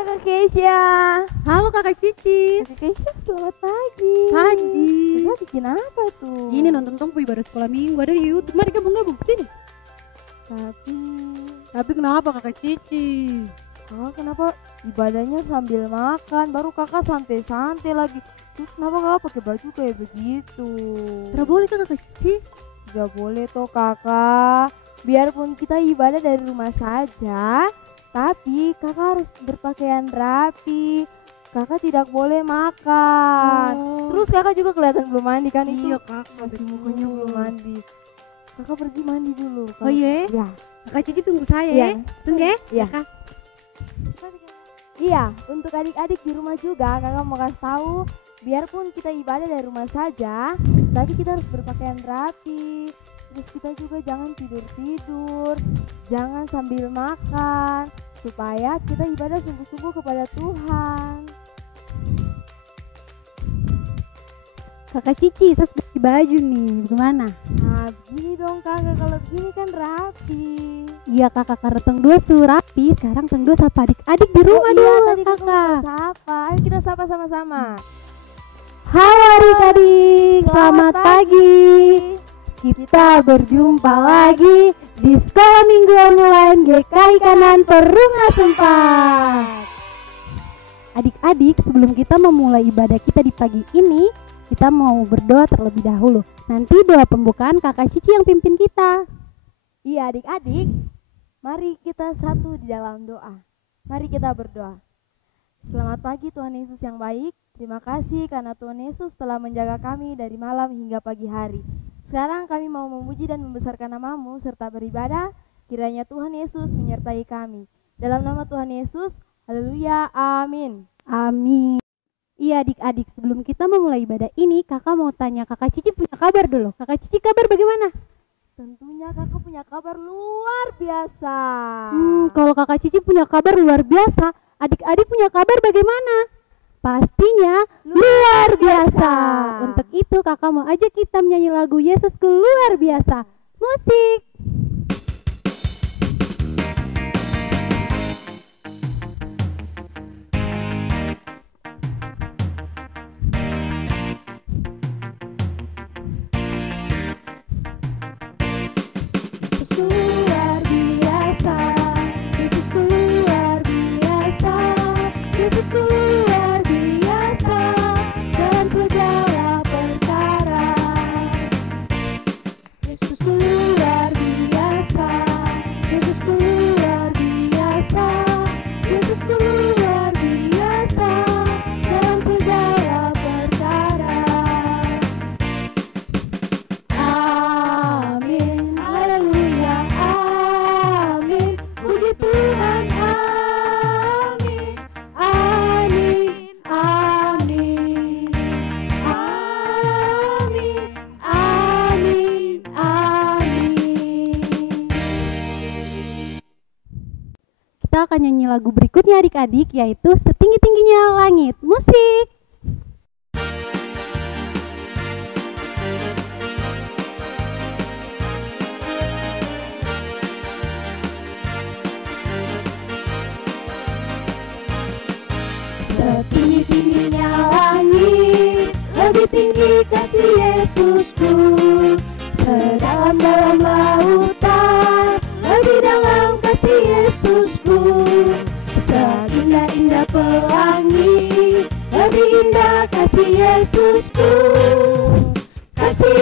Kakak Keisha. Halo Kakak Cici. Kakak Keisha, selamat pagi. Pagi. Kakak bikin apa tuh? Ini nonton Tompuy baru sekolah minggu ada di YouTube. Mari gabung-gabung sini. Tapi kenapa Kakak Cici? Kakak kenapa ibadahnya sambil makan? Baru kakak santai-santai lagi. Terus kenapa kakak pakai baju kayak begitu? Tidak boleh kan Kakak Cici? Tidak boleh toh kakak. Biarpun kita ibadah dari rumah saja, tapi kakak harus berpakaian rapi. Kakak tidak boleh makan. Terus kakak juga kelihatan belum mandi kan itu? Iya Kak, Masih mukanya belum mandi. Kakak pergi mandi dulu. Oh iya? Ya. Kakak Cici tunggu saya Iya. ya. Tunggu ya. Iya. Kak. Iya, untuk adik-adik di rumah juga kakak mau kasih tahu, biarpun kita ibadah dari rumah saja, tapi kita harus berpakaian rapi. Terus kita juga jangan tidur-tidur, jangan sambil makan, supaya kita ibadah sungguh-sungguh kepada Tuhan. Kakak Cici, saya sudah ganti baju nih. Bagaimana? Nah, begini dong kakak, kalau begini kan rapi. Iya kakak, karena teng dua tuh rapi. Sekarang teng dua sapa adik-adik di rumah dulu tadi kakak. Sapa, ayo kita sapa sama-sama. Halo adik-adik, selamat pagi. Kita berjumpa lagi di Sekolah Minggu Online GKI Kanan Perumnas 4. Adik-adik, sebelum kita memulai ibadah kita di pagi ini, kita mau berdoa terlebih dahulu. Nanti doa pembukaan Kakak Cici yang pimpin kita. Iya adik-adik, mari kita satu di dalam doa. Mari kita berdoa. Selamat pagi Tuhan Yesus yang baik. Terima kasih karena Tuhan Yesus telah menjaga kami dari malam hingga pagi hari. Sekarang kami mau memuji dan membesarkan nama-Mu serta beribadah. Kiranya Tuhan Yesus menyertai kami. Dalam nama Tuhan Yesus, haleluya, amin. Amin. Iya adik-adik, sebelum kita memulai ibadah ini, kakak mau tanya Kakak Cici punya kabar dulu. Kakak Cici kabar bagaimana? Tentunya kakak punya kabar luar biasa. Kalau Kakak Cici punya kabar luar biasa, adik-adik punya kabar bagaimana? Pastinya luar biasa. Untuk itu kakak mau ajak kita menyanyi lagu Yesusku luar biasa. Musik. Luar biasa, Yesusku luar biasa, Yesusku luar biasa dalam segala perkara. Yesusku luar biasa, Yesusku luar biasa, Yesusku luar biasa dalam segala perkara. Amin, haleluya, amin, puji Tuhan, amin, amin, amin, amin, amin, amin. Kita akan nyanyi lagu berikutnya adik-adik, yaitu Setinggi-tingginya Langit. Musik. Setinggi-tingginya langit, lebih tinggi kasih Yesusku. Sedalam-dalam lautan, lebih dalam kasih Yesusku. Seindah-indah pelangi, lebih indah kasih Yesusku. Kasih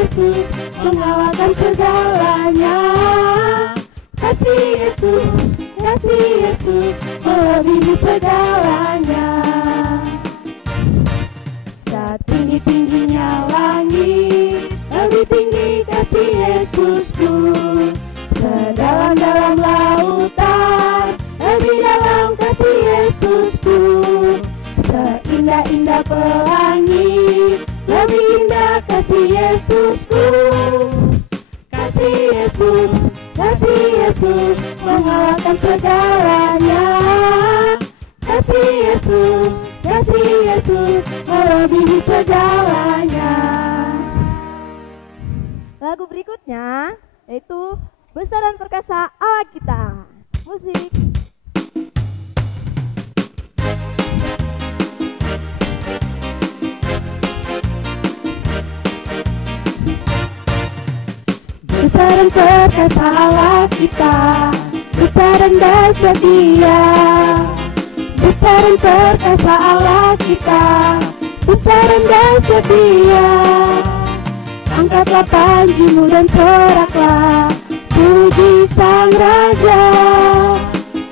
Yesus, mengalahkan segalanya. Kasih Yesus, melebihi segalanya. Setinggi-tingginya langit, lebih tinggi kasih Yesusku. Sedalam-dalam lautan, lebih dalam kasih Yesusku. Seindah-indah pelangi, lebih indah kasih Yesusku. Kasih Yesus, mengalahkan segalanya. Kasih Yesus, melebihi segalanya. Lagu berikutnya yaitu Besar dan Perkasa Allah Kita. Musik. dan perkasa Allah kita, besar dan dahsyat Dia. Besar dan perkasa Allah kita, besar dan dahsyat Dia. Angkatlah panjimu dan soraklah, puji Sang Raja.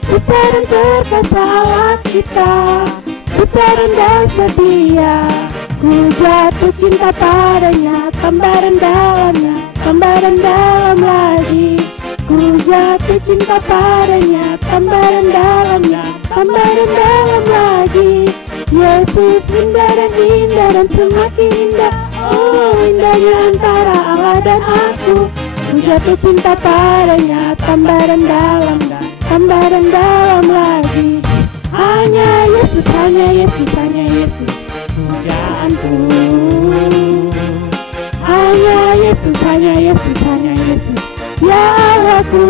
Besar dan perkasa Allah kita, besar dan dahsyat Dia. Ku jatuh cinta padanya, tambah dan dalamnya, tambah dan dalam lagi. Ku jatuh cinta padanya, tambah dan dalamnya, tambah dan dalam lagi. Yesus indah dan semakin indah. Oh, indahnya antara Allah dan aku. Ku jatuh cinta padanya, tambah dan dalam, tambah dan dalam lagi. Hanya Yesus, hanya Yesus, hanya Yesus, pujaanku. Hanya Yesus, hanya Yesus, hanya Yesus, ya Allahku.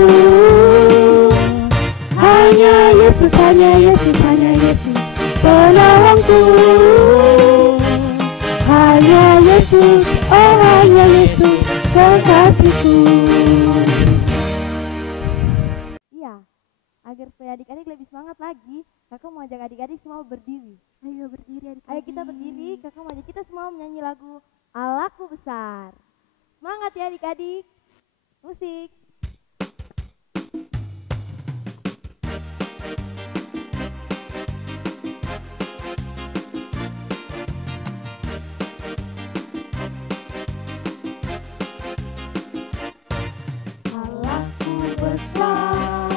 Hanya Yesus, hanya Yesus, hanya Yesus, penolongku. Hanya Yesus, oh hanya Yesus, kekasihku. Iya, agar supaya adik-adik lebih semangat lagi, kakak mau ajak adik-adik semua berdiri. Ayo berdiri adik-adik. Ayo kita berdiri, kakak mau ajak kita semua menyanyi lagu Allahku Besar. Semangat ya adik-adik. Musik. Allahku besar,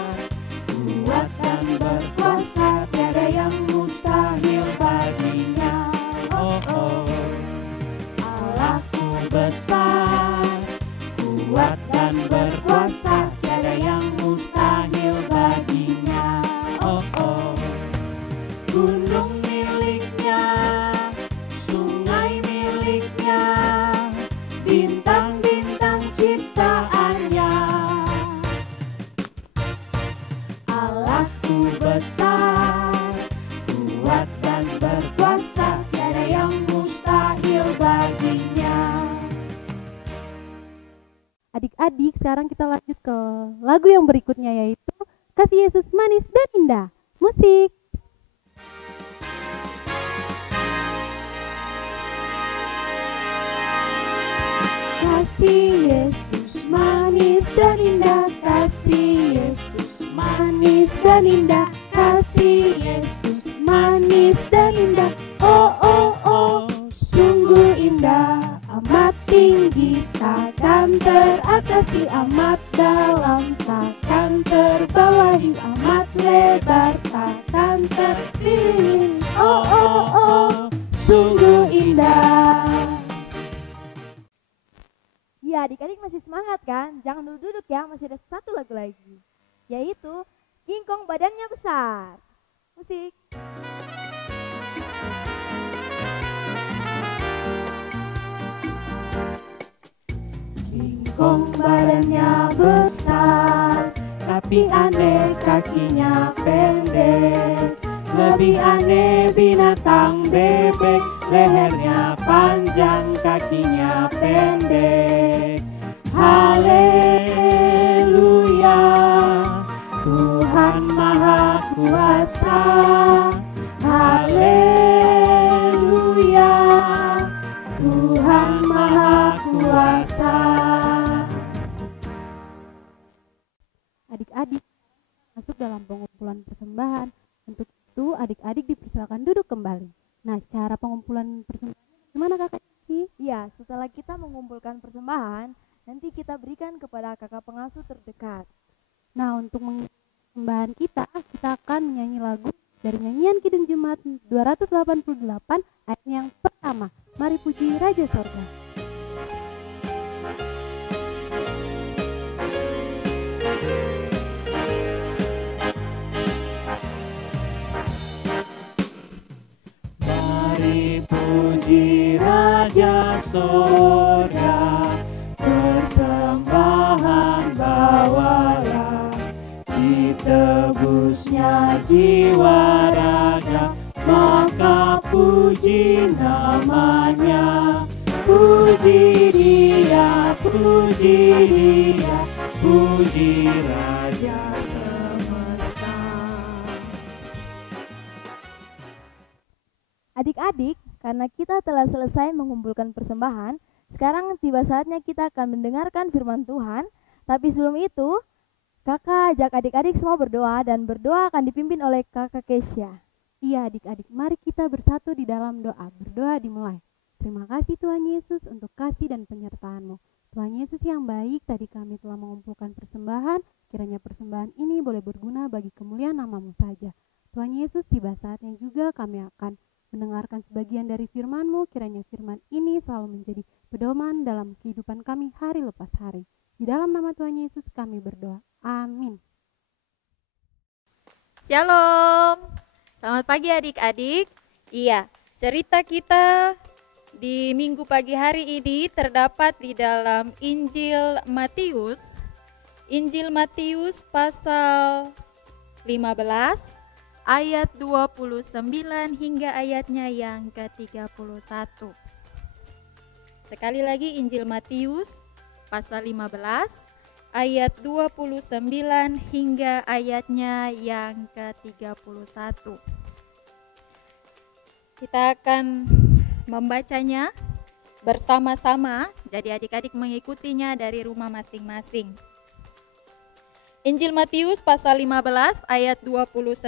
kuat dan berkuasa, tiada yang mustahil baginya. Oh oh, Allahku besar, kuat dan berkuasa, tiada yang mustahil baginya. Oh oh, gunung miliknya, sungai miliknya, bintang-bintang ciptaannya. Allahku besar, kuat dan berkuasa, tiada yang mustahil baginya. Adik-adik, sekarang kita lanjut ke lagu yang berikutnya, yaitu Kasih Yesus Manis dan Indah. Musik. Kasih Yesus manis dan indah, kasih Yesus manis dan indah, kasih Yesus manis dan indah. Oh oh oh, sungguh indah, amat tinggi, takkan teratasi, amat dalam, takkan terbawahi, amat lebar, takkan terpilih. Oh oh oh, sungguh indah. Ya, adik-adik masih semangat kan? Jangan duduk-duduk ya, masih ada satu lagu lagi, yaitu King Kong Badannya Besar. Musik. King Kong badannya besar, tapi aneh kakinya pendek. Lebih aneh binatang bebek, lehernya panjang, kakinya pendek. Haleluya, Tuhan Maha Kuasa. Haleluya, Tuhan Maha Kuasa. Adik-adik masuk dalam pengumpulan persembahan. Untuk itu adik-adik dipersilakan duduk kembali. Nah, cara pengumpulan persembahan gimana kakak Cici? Iya, setelah kita mengumpulkan persembahan, nanti kita berikan kepada kakak pengasuh terdekat. Nah, untuk persembahan kita akan menyanyi lagu dari nyanyian Kidung Jumat 288 ayat yang pertama. Mari puji Raja Sorga. Mari puji Raja Sorga, persembahan bawalah, ditebusnya jiwa raga, maka puji namanya. Puji dia, Puji Raja semesta. Adik-adik, karena kita telah selesai mengumpulkan persembahan, sekarang tiba saatnya kita akan mendengarkan firman Tuhan. Tapi sebelum itu, kakak ajak adik-adik semua berdoa, dan berdoa akan dipimpin oleh kakak Kesya. Iya adik-adik, mari kita bersatu di dalam doa. Berdoa dimulai. Terima kasih Tuhan Yesus untuk kasih dan penyertaan-Mu. Tuhan Yesus yang baik, tadi kami telah mengumpulkan persembahan, kiranya persembahan ini boleh berguna bagi kemuliaan nama-Mu saja. Tuhan Yesus, tiba saatnya juga kami akan mendengarkan sebagian dari firman-Mu, kiranya firman ini selalu menjadi pedoman dalam kehidupan kami hari lepas hari. Di dalam nama Tuhan Yesus kami berdoa. Amin. Shalom. Selamat pagi adik-adik. Iya, cerita kita di minggu pagi hari ini terdapat di dalam Injil Matius. Injil Matius pasal 15 ayat 29 hingga ayatnya yang ke-31. Sekali lagi Injil Matius pasal 15 ayat 29 hingga ayatnya yang ke-31. Kita akan membacanya bersama-sama, jadi adik-adik mengikutinya dari rumah masing-masing. Injil Matius pasal 15 ayat 29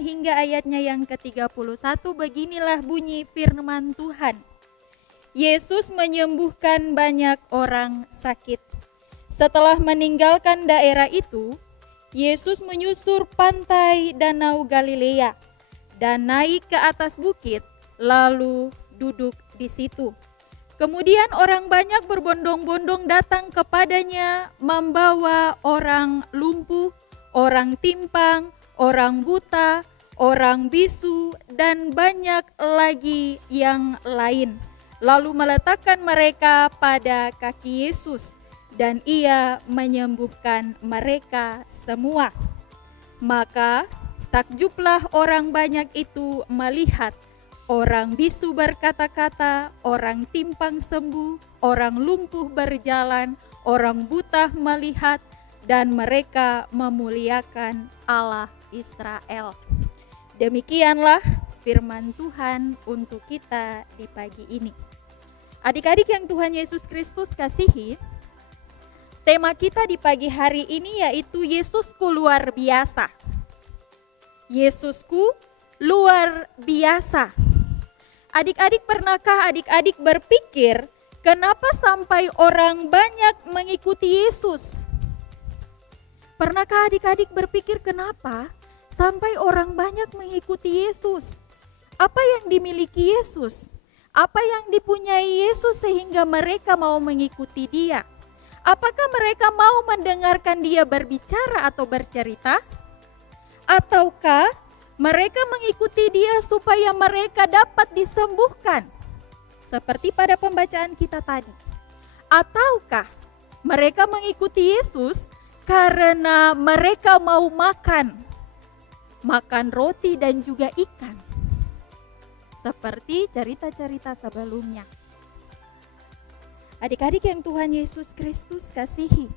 hingga ayatnya yang ke-31, beginilah bunyi firman Tuhan. Yesus menyembuhkan banyak orang sakit. Setelah meninggalkan daerah itu, Yesus menyusur pantai Danau Galilea dan naik ke atas bukit, lalu duduk di situ. Kemudian orang banyak berbondong-bondong datang kepadanya, membawa orang lumpuh, orang timpang, orang buta, orang bisu, dan banyak lagi yang lain. Lalu meletakkan mereka pada kaki Yesus, dan Ia menyembuhkan mereka semua. Maka takjublah orang banyak itu melihat orang bisu berkata-kata, orang timpang sembuh, orang lumpuh berjalan, orang buta melihat, dan mereka memuliakan Allah Israel. Demikianlah firman Tuhan untuk kita di pagi ini. Adik-adik yang Tuhan Yesus Kristus kasihi, tema kita di pagi hari ini yaitu Yesusku luar biasa. Yesusku luar biasa. Adik-adik, pernahkah adik-adik berpikir kenapa sampai orang banyak mengikuti Yesus? Pernahkah adik-adik berpikir kenapa sampai orang banyak mengikuti Yesus? Apa yang dimiliki Yesus? Apa yang dipunyai Yesus sehingga mereka mau mengikuti Dia? Apakah mereka mau mendengarkan Dia berbicara atau bercerita? Ataukah mereka mengikuti Dia supaya mereka dapat disembuhkan, seperti pada pembacaan kita tadi? Ataukah mereka mengikuti Yesus karena mereka mau makan roti dan juga ikan, seperti cerita-cerita sebelumnya? Adik-adik yang Tuhan Yesus Kristus kasihi,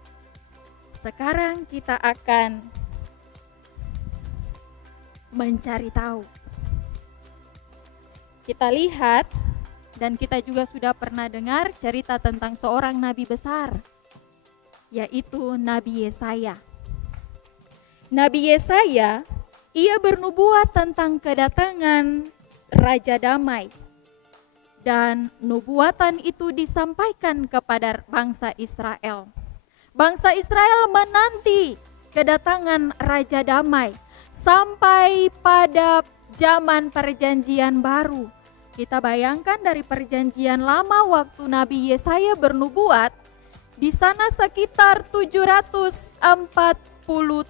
sekarang kita akan mencari tahu. Kita lihat dan kita juga sudah pernah dengar cerita tentang seorang nabi besar, yaitu Nabi Yesaya. Nabi Yesaya, ia bernubuat tentang kedatangan Raja Damai, dan nubuatan itu disampaikan kepada bangsa Israel. Bangsa Israel menanti kedatangan Raja Damai sampai pada zaman perjanjian baru. Kita bayangkan dari perjanjian lama waktu Nabi Yesaya bernubuat, di sana sekitar 740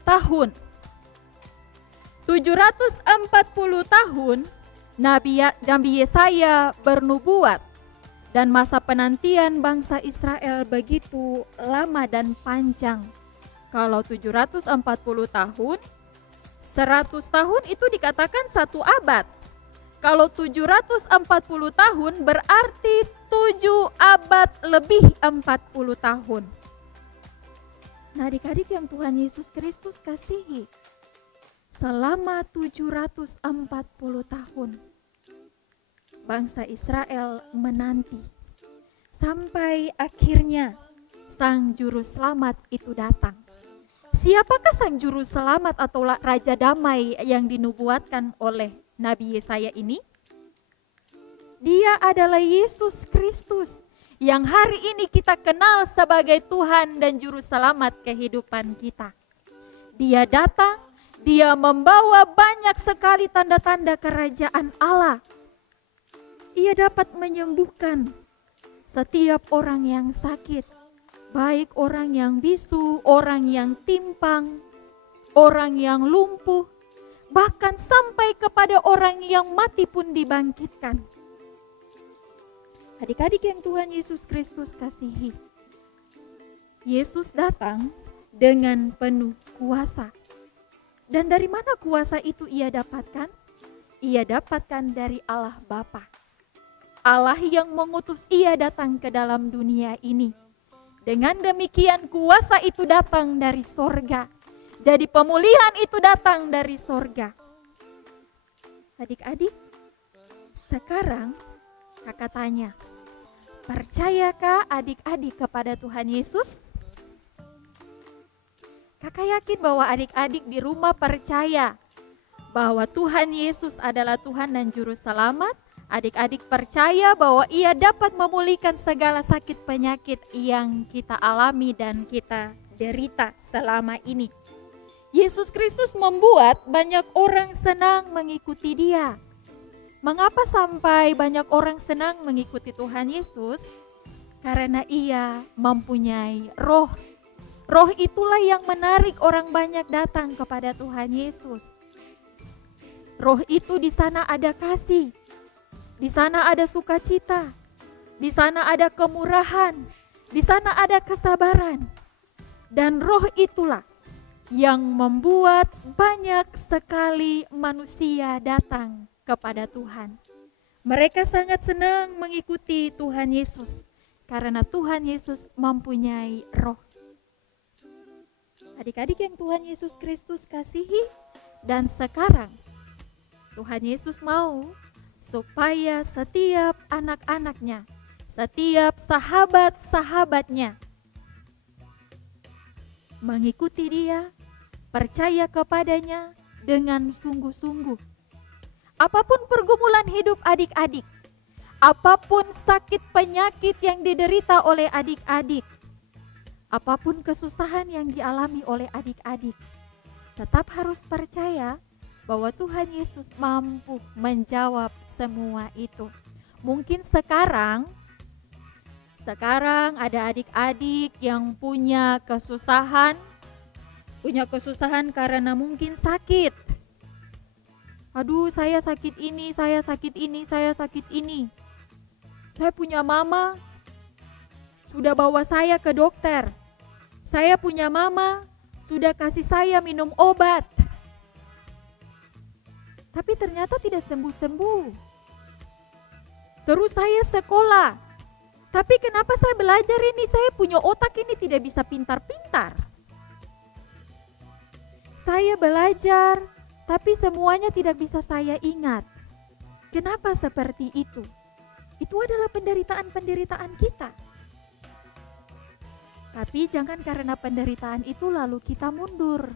tahun. 740 tahun Nabi Yesaya bernubuat, dan masa penantian bangsa Israel begitu lama dan panjang. Kalau 740 tahun, 100 tahun itu dikatakan 1 abad. Kalau 740 tahun berarti 7 abad lebih 40 tahun. Nah, adik-adik yang Tuhan Yesus Kristus kasihi, selama 740 tahun bangsa Israel menanti sampai akhirnya Sang Juru Selamat itu datang. Siapakah Sang Juru Selamat atau Raja Damai yang dinubuatkan oleh Nabi Yesaya ini? Dia adalah Yesus Kristus yang hari ini kita kenal sebagai Tuhan dan Juru Selamat kehidupan kita. Dia datang, dia membawa banyak sekali tanda-tanda kerajaan Allah. Ia dapat menyembuhkan setiap orang yang sakit, baik orang yang bisu, orang yang timpang, orang yang lumpuh, bahkan sampai kepada orang yang mati pun dibangkitkan. Adik-adik yang Tuhan Yesus Kristus kasihi, Yesus datang dengan penuh kuasa. Dan dari mana kuasa itu ia dapatkan? Ia dapatkan dari Allah Bapa. Allah yang mengutus ia datang ke dalam dunia ini. Dengan demikian kuasa itu datang dari sorga. Jadi pemulihan itu datang dari sorga. Adik-adik, sekarang kakak tanya, percayakah adik-adik kepada Tuhan Yesus? Kakak yakin bahwa adik-adik di rumah percaya bahwa Tuhan Yesus adalah Tuhan dan Juru Selamat. Adik-adik percaya bahwa ia dapat memulihkan segala sakit penyakit yang kita alami dan kita derita selama ini. Yesus Kristus membuat banyak orang senang mengikuti dia. Mengapa sampai banyak orang senang mengikuti Tuhan Yesus? Karena ia mempunyai roh. Roh itulah yang menarik orang banyak datang kepada Tuhan Yesus. Roh itu di sana ada kasih. Di sana ada sukacita, di sana ada kemurahan, di sana ada kesabaran. Dan roh itulah yang membuat banyak sekali manusia datang kepada Tuhan. Mereka sangat senang mengikuti Tuhan Yesus karena Tuhan Yesus mempunyai roh. Adik-adik yang Tuhan Yesus Kristus kasihi, dan sekarang Tuhan Yesus mau supaya setiap anak-anaknya, setiap sahabat-sahabatnya mengikuti dia, percaya kepadanya dengan sungguh-sungguh. Apapun pergumulan hidup adik-adik, apapun sakit penyakit yang diderita oleh adik-adik, apapun kesusahan yang dialami oleh adik-adik, tetap harus percaya bahwa Tuhan Yesus mampu menjawab semua itu. Mungkin sekarang ada adik-adik yang punya kesusahan karena mungkin sakit. Aduh, saya sakit ini, saya sakit ini, saya sakit ini. Saya punya mama sudah bawa saya ke dokter. Saya punya mama sudah kasih saya minum obat. Tapi ternyata tidak sembuh-sembuh. Terus saya sekolah. Tapi kenapa saya belajar ini? Saya punya otak ini tidak bisa pintar-pintar. Saya belajar, tapi semuanya tidak bisa saya ingat. Kenapa seperti itu? Itu adalah penderitaan-penderitaan kita. Tapi jangan karena penderitaan itu lalu kita mundur.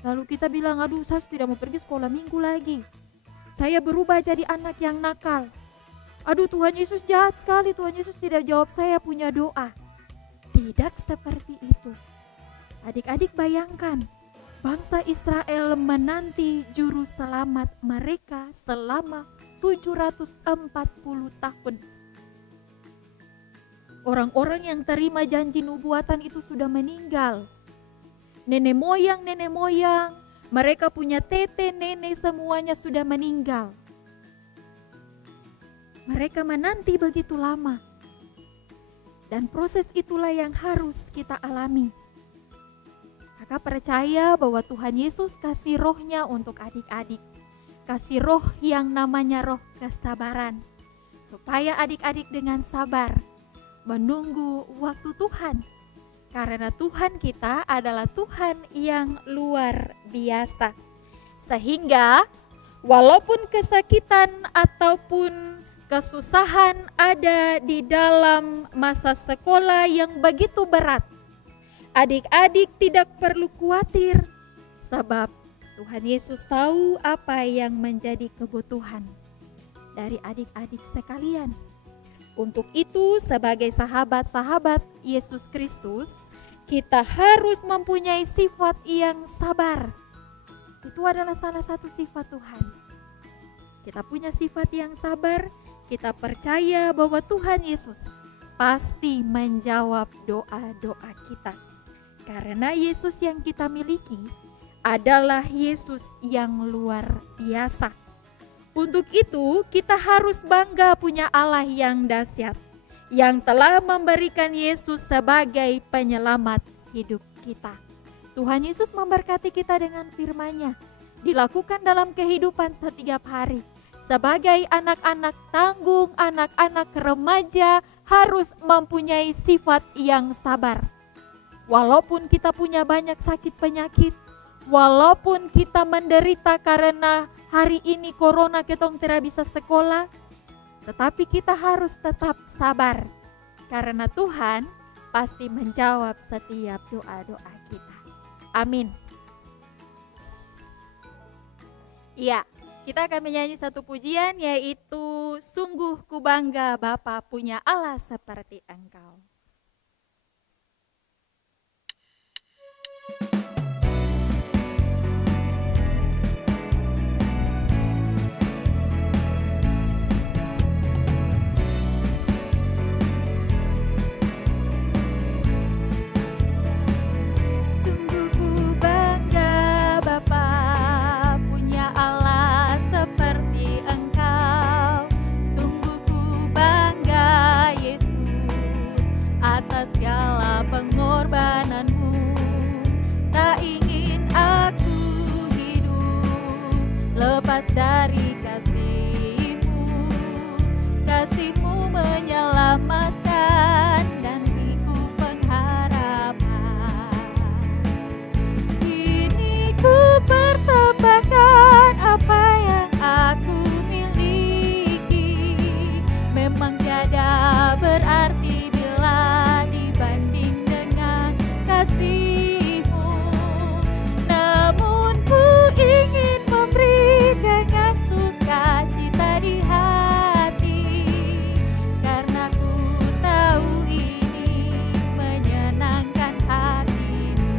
Lalu kita bilang, aduh saya tidak mau pergi sekolah minggu lagi. Saya berubah jadi anak yang nakal. Aduh Tuhan Yesus jahat sekali, Tuhan Yesus tidak jawab saya punya doa. Tidak seperti itu. Adik-adik bayangkan, bangsa Israel menanti juru selamat mereka selama 740 tahun. Orang-orang yang terima janji nubuatan itu sudah meninggal. Nenek moyang, mereka punya tete, nenek, semuanya sudah meninggal. Mereka menanti begitu lama. Dan proses itulah yang harus kita alami. Kakak percaya bahwa Tuhan Yesus kasih rohnya untuk adik-adik. Kasih roh yang namanya roh kesabaran. Supaya adik-adik dengan sabar menunggu waktu Tuhan. Karena Tuhan kita adalah Tuhan yang luar biasa. Sehingga walaupun kesakitan ataupun kesusahan ada di dalam masa sekolah yang begitu berat, adik-adik tidak perlu khawatir, sebab Tuhan Yesus tahu apa yang menjadi kebutuhan dari adik-adik sekalian. Untuk itu, sebagai sahabat-sahabat Yesus Kristus, kita harus mempunyai sifat yang sabar. Itu adalah salah satu sifat Tuhan. Kita punya sifat yang sabar, kita percaya bahwa Tuhan Yesus pasti menjawab doa-doa kita. Karena Yesus yang kita miliki adalah Yesus yang luar biasa. Untuk itu, kita harus bangga punya Allah yang dahsyat, yang telah memberikan Yesus sebagai penyelamat hidup kita. Tuhan Yesus memberkati kita dengan firman-Nya, dilakukan dalam kehidupan setiap hari. Sebagai anak-anak tanggung, anak-anak remaja harus mempunyai sifat yang sabar. Walaupun kita punya banyak sakit penyakit, walaupun kita menderita karena hari ini corona ketong tidak bisa sekolah, tetapi kita harus tetap sabar. Karena Tuhan pasti menjawab setiap doa-doa kita. Amin. Iya, kita akan menyanyi satu pujian, yaitu Sungguh ku bangga Bapa punya Allah seperti Engkau. Lepas dari kasih-Mu, kasih-Mu menyelamatkan dan Ku pengharapan. Kini ku persembahkan apa yang aku miliki, memang tiada berarti bila dibanding dengan kasih-Mu. Namun ku ingin memberi dengan sukacita di hati, karena ku tahu ini menyenangkan hati-Mu.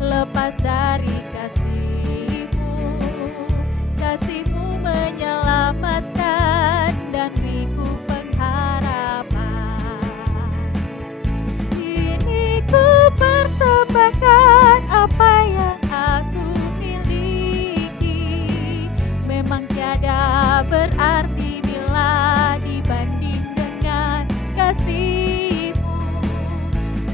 Lepas dari kasih-Mu, kasih-Mu menyelamatkan dan Ku pengharapan. Kini ku persembahkan apa yang aku miliki, memang tiada berarti bila dibanding dengan kasih-Mu.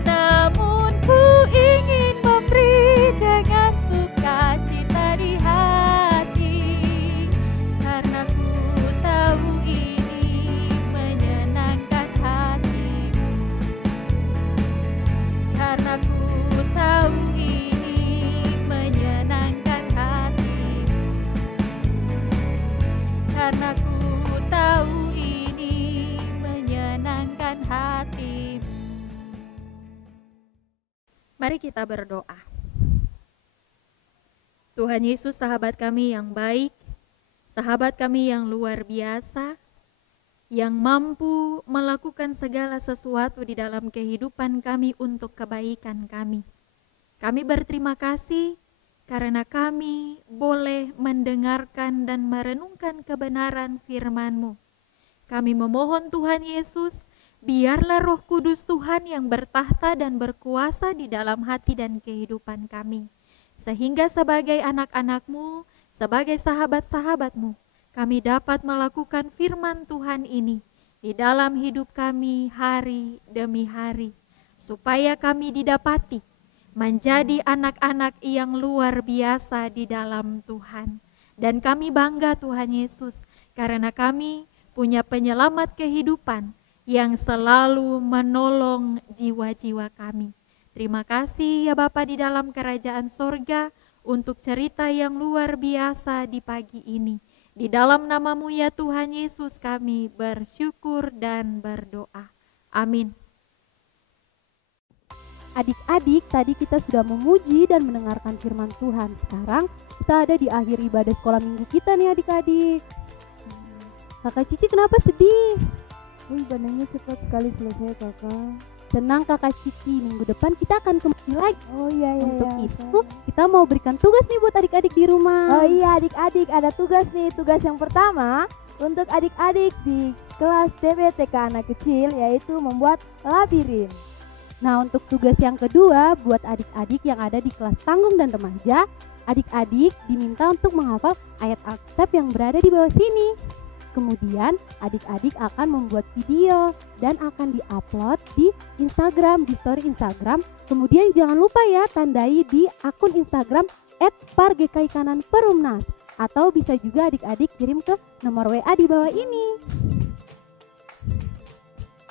Namun ku ingin memberi dengan sukacita di hati, karena ku tahu ini menyenangkan hati-Mu. Karena ku tahu ini menyenangkan hati-Mu. Karena ku tahu ini menyenangkan hati-Mu. Mari kita berdoa. Tuhan Yesus, sahabat kami yang baik, sahabat kami yang luar biasa, yang mampu melakukan segala sesuatu di dalam kehidupan kami untuk kebaikan kami. Kami berterima kasih karena kami boleh mendengarkan dan merenungkan kebenaran firman-Mu. Kami memohon Tuhan Yesus, biarlah Roh Kudus Tuhan yang bertahta dan berkuasa di dalam hati dan kehidupan kami. Sehingga sebagai anak-anak-Mu, sebagai sahabat-sahabat-Mu, kami dapat melakukan firman Tuhan ini di dalam hidup kami hari demi hari. Supaya kami didapati menjadi anak-anak yang luar biasa di dalam Tuhan. Dan kami bangga Tuhan Yesus, karena kami punya penyelamat kehidupan yang selalu menolong jiwa-jiwa kami. Terima kasih ya Bapa di dalam kerajaan sorga untuk cerita yang luar biasa di pagi ini. Di dalam nama-Mu ya Tuhan Yesus kami bersyukur dan berdoa. Amin. Adik-adik, tadi kita sudah memuji dan mendengarkan firman Tuhan. Sekarang kita ada di akhir ibadah sekolah minggu kita nih adik-adik. Kakak Cici kenapa sedih? Ibadahnya cepat sekali selesai kakak. Tenang Kakak Cici, minggu depan kita akan kembali lagi. Oh iya. Untuk itu kita mau berikan tugas nih buat adik-adik di rumah. Oh iya adik-adik, ada tugas nih. Tugas yang pertama untuk adik-adik di kelas TBTK anak kecil, yaitu membuat labirin. Nah, untuk tugas yang kedua buat adik-adik yang ada di kelas tanggung dan remaja, adik-adik diminta untuk menghafal ayat Alkitab yang berada di bawah sini. Kemudian adik-adik akan membuat video dan akan diupload di Instagram, di story Instagram. Kemudian jangan lupa ya tandai di akun Instagram @pargkikanan_perumnas, atau bisa juga adik-adik kirim ke nomor WA di bawah ini.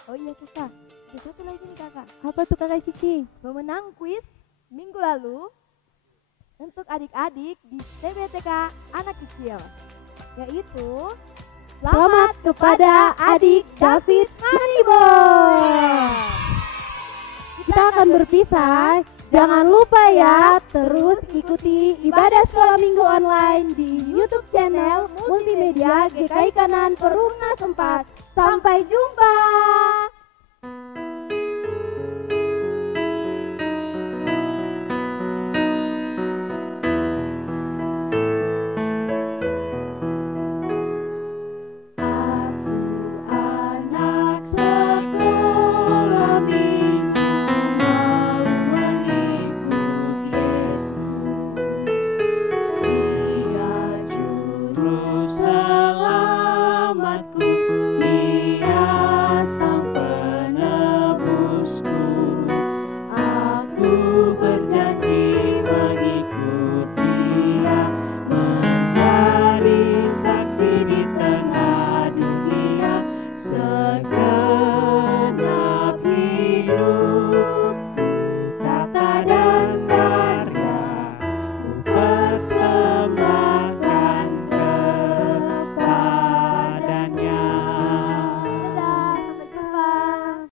Oh iya kakak, ada satu lagi nih kakak. Apa tuh Kakak Cici? Pemenang kuis minggu lalu untuk adik-adik di TBTK anak kecil, yaitu Selamat kepada adik David Manibor. Kita akan berpisah. Jangan lupa ya, terus ikuti ibadah sekolah minggu online di YouTube channel Multimedia GKI Kanan Perumnas 4. Sampai jumpa. Segenap hidup kata